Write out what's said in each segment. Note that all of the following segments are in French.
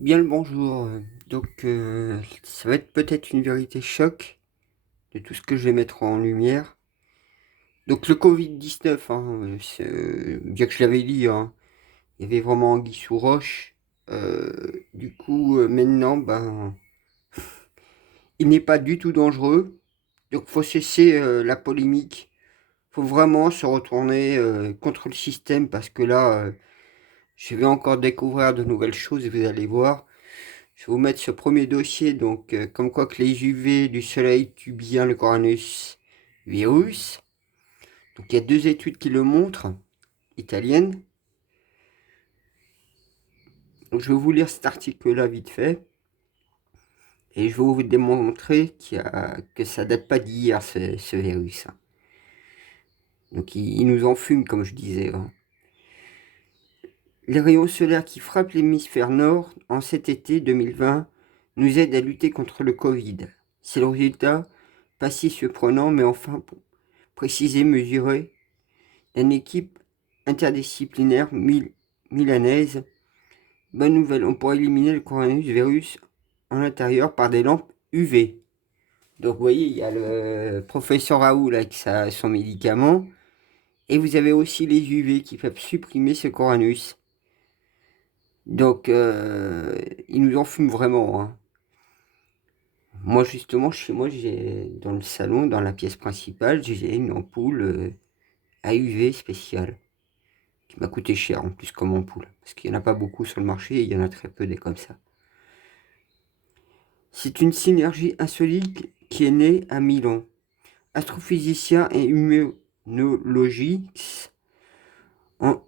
Bien le bonjour. Ça va être peut-être une vérité choc de tout ce que je vais mettre en lumière. Donc, le Covid-19, bien que je l'avais dit, hein, il y avait vraiment anguille sous roche. Maintenant, il n'est pas du tout dangereux. Donc, faut cesser la polémique. Faut vraiment se retourner contre le système parce que là, je vais encore découvrir de nouvelles choses et vous allez voir. Je vais vous mettre ce premier dossier, comme quoi que les UV du soleil tuent bien le coronavirus virus. Donc il y a deux études qui le montrent, italiennes. Donc je vais vous lire cet article-là vite fait. Et je vais vous démontrer que ça date pas d'hier, ce virus. Donc il nous enfume, comme je disais. Les rayons solaires qui frappent l'hémisphère nord en cet été 2020 nous aident à lutter contre le Covid. C'est le résultat, pas si surprenant, mais enfin précisé, mesuré, une équipe interdisciplinaire milanaise. Bonne nouvelle, on pourra éliminer le coronavirus en intérieur par des lampes UV. Donc vous voyez, il y a le professeur Raoult avec son médicament, et vous avez aussi les UV qui peuvent supprimer ce coronavirus. Ils nous en fument vraiment, hein. Moi justement, chez moi, j'ai dans le salon, dans la pièce principale, j'ai une ampoule à UV spéciale, qui m'a coûté cher en plus comme ampoule, parce qu'il n'y en a pas beaucoup sur le marché et il y en a très peu des comme ça. C'est une synergie insolite qui est née à Milan. Astrophysiciens et immunologistes ont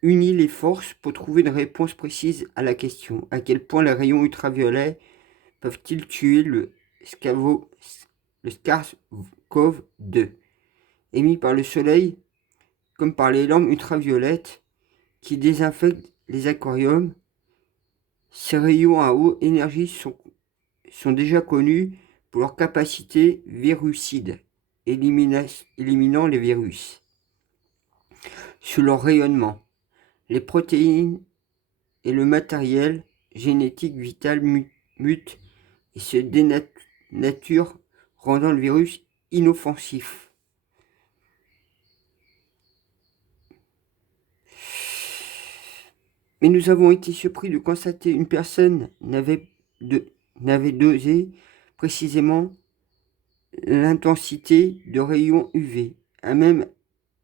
uni les forces pour trouver une réponse précise à la question: à quel point les rayons ultraviolets peuvent-ils tuer le SARS-CoV-2, émis par le soleil comme par les lampes ultraviolettes qui désinfectent les aquariums. Ces rayons à haute énergie sont déjà connus pour leur capacité virucide, éliminant les virus. Sur leur rayonnement, les protéines et le matériel génétique vital mutent et se dénaturent, rendant le virus inoffensif. Mais nous avons été surpris de constater qu'une personne n'avait dosé précisément l'intensité de rayons UV, à même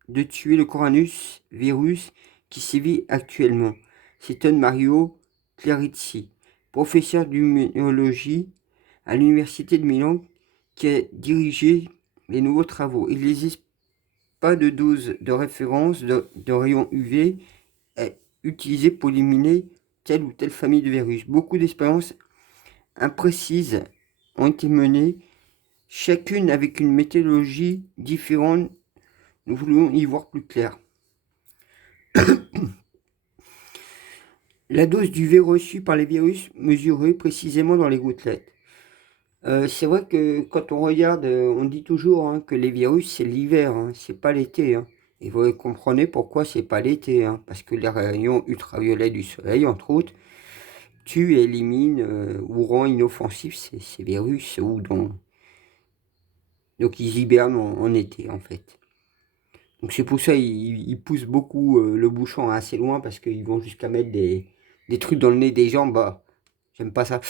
de tuer le coronavirus qui sévit actuellement. S'étonne Mario Clerici, professeur d'immunologie à l'université de Milan, qui a dirigé les nouveaux travaux. Il n'existe pas de dose de référence de rayons UV utilisés pour éliminer telle ou telle famille de virus. Beaucoup d'expériences imprécises ont été menées, chacune avec une méthodologie différente. Nous voulions y voir plus clair. La dose d'UV reçue par les virus mesurée précisément dans les gouttelettes. C'est vrai que quand on regarde, on dit toujours que les virus c'est l'hiver, c'est pas l'été. Et vous comprenez pourquoi c'est pas l'été, parce que les rayons ultraviolets du soleil, entre autres, tuent et éliminent ou rendent inoffensifs ces virus donc ils hibernent en été en fait. Donc c'est pour ça qu'ils poussent beaucoup le bouchon assez loin parce qu'ils vont jusqu'à mettre des trucs dans le nez des gens. Bah, j'aime pas ça.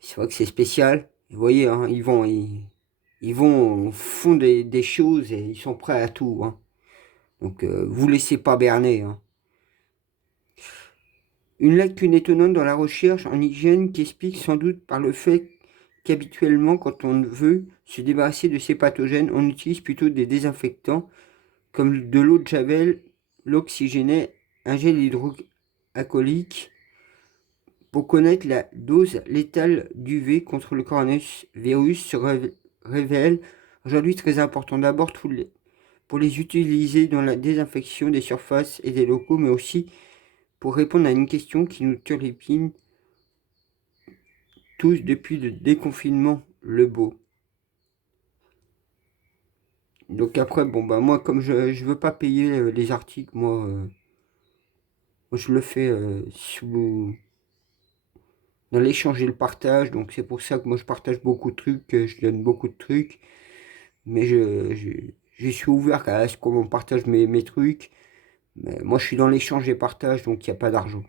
C'est vrai que c'est spécial. Vous voyez, ils vont au fond des choses et ils sont prêts à tout. Donc vous laissez pas berner. Une lacune étonnante dans la recherche en hygiène qui explique sans doute par le fait qu'habituellement, quand on veut se débarrasser de ces pathogènes, on utilise plutôt des désinfectants comme de l'eau de javel, l'oxygéné, un gel hydroalcoolique. Pour connaître la dose létale d'UV contre le coronavirus se révèle aujourd'hui très important. D'abord pour les utiliser dans la désinfection des surfaces et des locaux, mais aussi pour répondre à une question qui nous turlupine tous depuis le déconfinement, le beau. Donc après, bon bah moi comme je veux pas payer les articles, moi je le fais dans l'échange et le partage. Donc c'est pour ça que moi je partage beaucoup de trucs, je donne beaucoup de trucs. Mais je suis ouvert à ce qu'on partage mes trucs. Mais moi je suis dans l'échange et partage, donc il n'y a pas d'argent.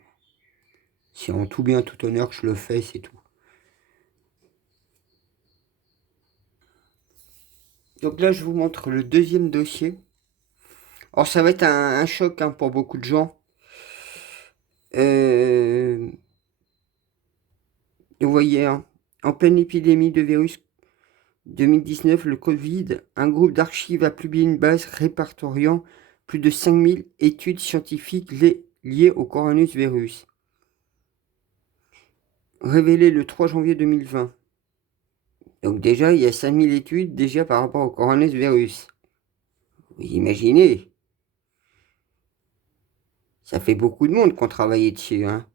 C'est en tout bien, tout honneur que je le fais, c'est tout. Donc là je vous montre le deuxième dossier. Alors ça va être un choc hein, pour beaucoup de gens. Vous voyez, hein, en pleine épidémie de virus 2019, le Covid, un groupe d'archives a publié une base répertoriant plus de 5000 études scientifiques liées au coronavirus, révélée le 3 janvier 2020. Donc déjà, il y a 5000 études déjà par rapport au coronavirus. Vous imaginez? Ça fait beaucoup de monde qui ont travaillé dessus, hein.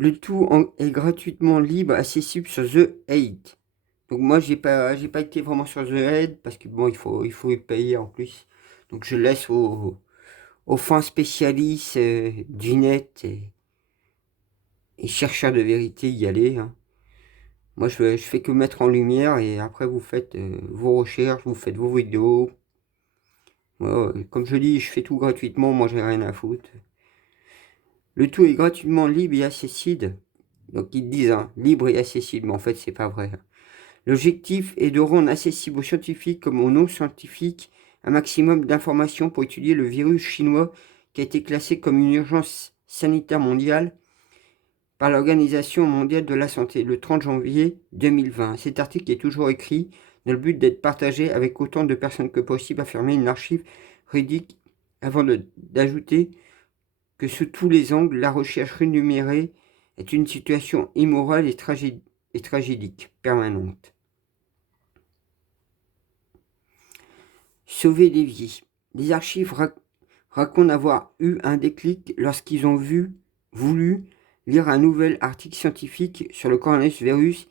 Le tout est gratuitement libre, accessible sur The Aid. Donc moi, j'ai pas été vraiment sur The Aid parce que bon, il faut y payer en plus. Donc je laisse aux fins spécialistes du net et chercheurs de vérité y aller, hein. Moi, je fais que mettre en lumière et après, vous faites vos recherches, vous faites vos vidéos. Moi, comme je dis, je fais tout gratuitement, moi, j'ai rien à foutre. Le tout est gratuitement libre et accessible. Donc, ils disent, hein, libre et accessible, mais en fait, c'est pas vrai. L'objectif est de rendre accessible aux scientifiques comme aux non-scientifiques un maximum d'informations pour étudier le virus chinois qui a été classé comme une urgence sanitaire mondiale par l'Organisation mondiale de la santé le 30 janvier 2020. Cet article est toujours écrit dans le but d'être partagé avec autant de personnes que possible, affirmer une archive juridique avant d'ajouter que sous tous les angles, la recherche rémunérée est une situation immorale et tragédique permanente. Sauver des vies. Les archives racontent avoir eu un déclic lorsqu'ils ont voulu lire un nouvel article scientifique sur le coronavirus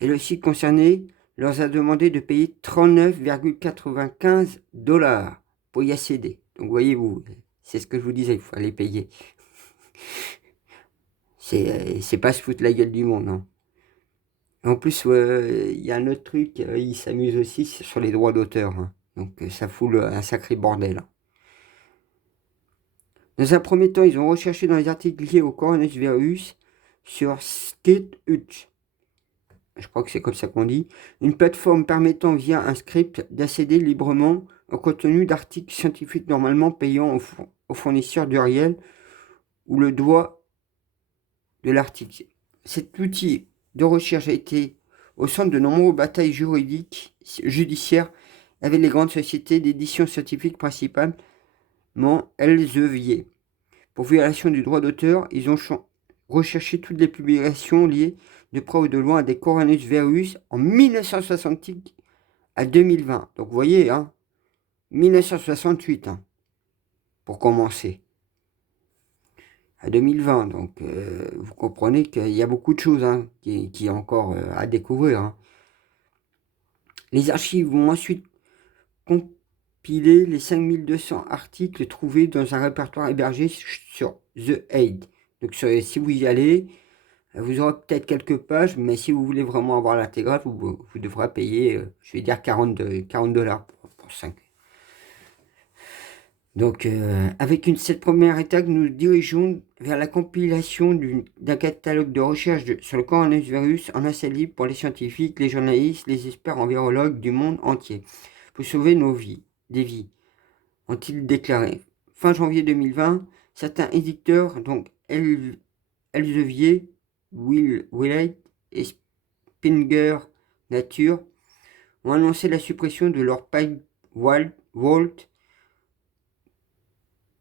et le site concerné leur a demandé de payer 39,95 $ pour y accéder. Donc voyez-vous, c'est ce que je vous disais, il faut aller payer. C'est pas se foutre la gueule du monde, hein. En plus, il y a un autre truc, ils s'amusent aussi sur les droits d'auteur, hein. Donc ça fout un sacré bordel. Dans un premier temps, ils ont recherché dans les articles liés au coronavirus sur SketchUp, je crois que c'est comme ça qu'on dit, une plateforme permettant via un script d'accéder librement au contenu d'articles scientifiques normalement payant aux fournisseurs d'URL ou le droit de l'article. Cet outil de recherche a été au centre de nombreuses batailles judiciaires avec les grandes sociétés d'édition scientifique principalement Elsevier. Pour violation du droit d'auteur, ils ont recherché toutes les publications liées de près ou de loin à des coronavirus en 1968 à 2020. Donc vous voyez, hein, 1968, hein, pour commencer, à 2020. Donc vous comprenez qu'il y a beaucoup de choses hein, qui est encore à découvrir, hein. Les archives vont ensuite compiler les 5200 articles trouvés dans un répertoire hébergé sur The Aid. Donc si vous y allez, vous aurez peut-être quelques pages, mais si vous voulez vraiment avoir l'intégrale, vous devrez payer, je vais dire 40 $ pour 5. Donc, avec cette première étape, nous nous dirigeons vers la compilation d'un catalogue de recherche sur le coronavirus en accès libre pour les scientifiques, les journalistes, les experts en virologue du monde entier, pour sauver des vies, ont-ils déclaré. Fin janvier 2020, certains éditeurs, donc Elsevier, Willett et Springer Nature, ont annoncé la suppression de leur paywall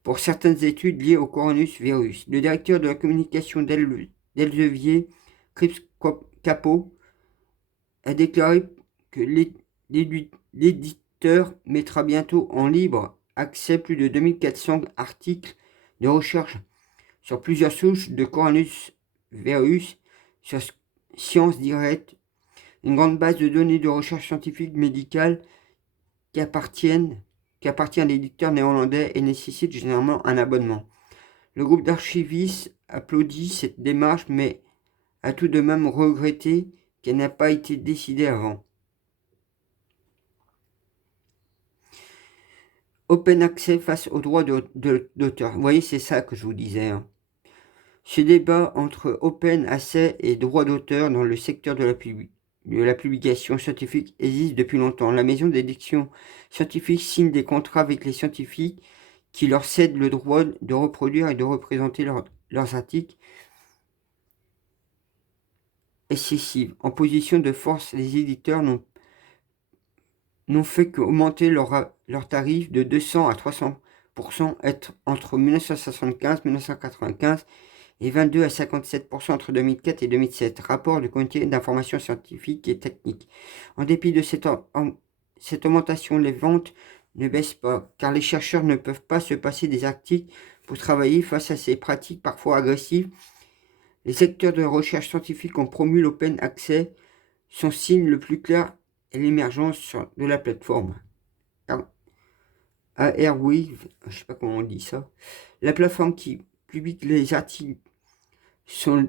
pour certaines études liées au coronavirus. Le directeur de la communication d'Elsevier, Chris Capo, a déclaré que l'éditeur mettra bientôt en libre accès plus de 2400 articles de recherche sur plusieurs souches de coronavirus sur Science Direct, une grande base de données de recherche scientifique médicale qui appartient à l'éditeur néerlandais et nécessite généralement un abonnement. Le groupe d'archivistes applaudit cette démarche, mais a tout de même regretté qu'elle n'a pas été décidée avant. Open access face aux droits d'auteur. Vous voyez, c'est ça que je vous disais. Ce débat entre open access et droits d'auteur dans le secteur de la publication scientifique existe depuis longtemps. La maison d'édition scientifique signe des contrats avec les scientifiques qui leur cèdent le droit de reproduire et de représenter leurs articles excessives. En position de force, les éditeurs n'ont fait qu'augmenter leurs tarifs de 200 à 300% entre 1975 et 1995 et 22 à 57% entre 2004 et 2007. Rapport du comité d'information scientifique et technique. En dépit de cette augmentation, les ventes ne baissent pas, car les chercheurs ne peuvent pas se passer des articles pour travailler face à ces pratiques parfois agressives. Les acteurs de recherche scientifique ont promu l'open access. Son signe le plus clair est l'émergence de la plateforme Airwave, je ne sais pas comment on dit ça, la plateforme qui publie les articles sans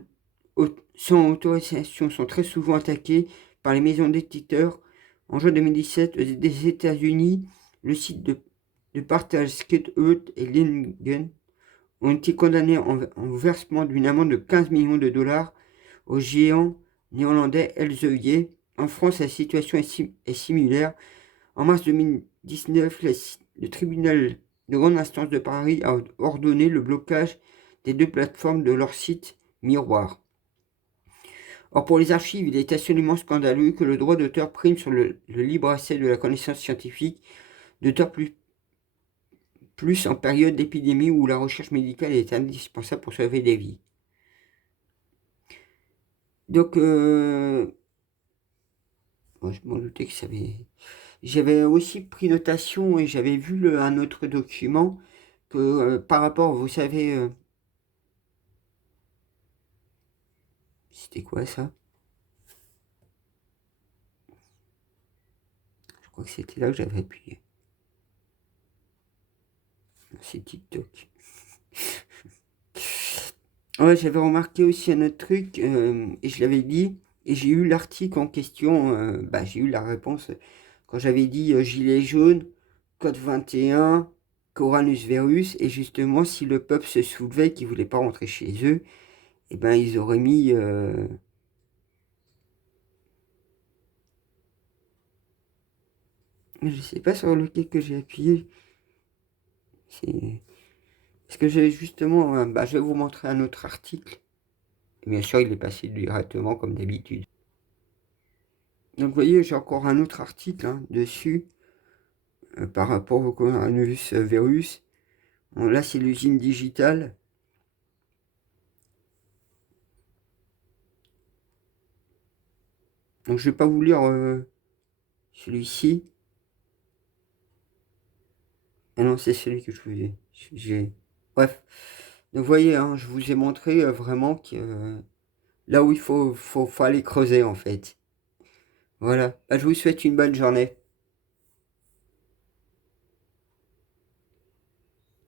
autorisation sont très souvent attaqués par les maisons d'éditeurs. En juin 2017, des États-Unis, le site de partage Skeetout et Lingen ont été condamnés en versement d'une amende de 15 millions de dollars au géant néerlandais Elsevier. En France, la situation est similaire. En mars 2019, le tribunal de grande instance de Paris a ordonné le blocage des deux plateformes de leur site miroir. Or, pour les archives, il est absolument scandaleux que le droit d'auteur prime sur le libre accès de la connaissance scientifique, d'autant plus en période d'épidémie où la recherche médicale est indispensable pour sauver des vies. Donc, je m'en doutais que ça avait... J'avais aussi pris notation et j'avais vu un autre document que par rapport, vous savez... c'était quoi ça? Je crois que c'était là que j'avais appuyé. C'est TikTok. Ouais, j'avais remarqué aussi un autre truc, et je l'avais dit, et j'ai eu l'article en question, j'ai eu la réponse quand j'avais dit gilet jaune, code 21, Coranus Verus, et justement, si le peuple se soulevait, qu'il ne voulait pas rentrer chez eux, et ben ils auraient mis... je sais pas sur lequel que j'ai appuyé. Parce que j'ai justement... je vais vous montrer un autre article. Et bien sûr, il est passé directement comme d'habitude. Donc vous voyez, j'ai encore un autre article dessus par rapport au coronavirus virus. Bon, là, c'est l'usine digitale. Donc je vais pas vous lire celui-ci. Ah non, c'est celui que je vous ai. Bref. Donc vous voyez, je vous ai montré vraiment que là où il faut aller creuser en fait. Voilà. Je vous souhaite une bonne journée.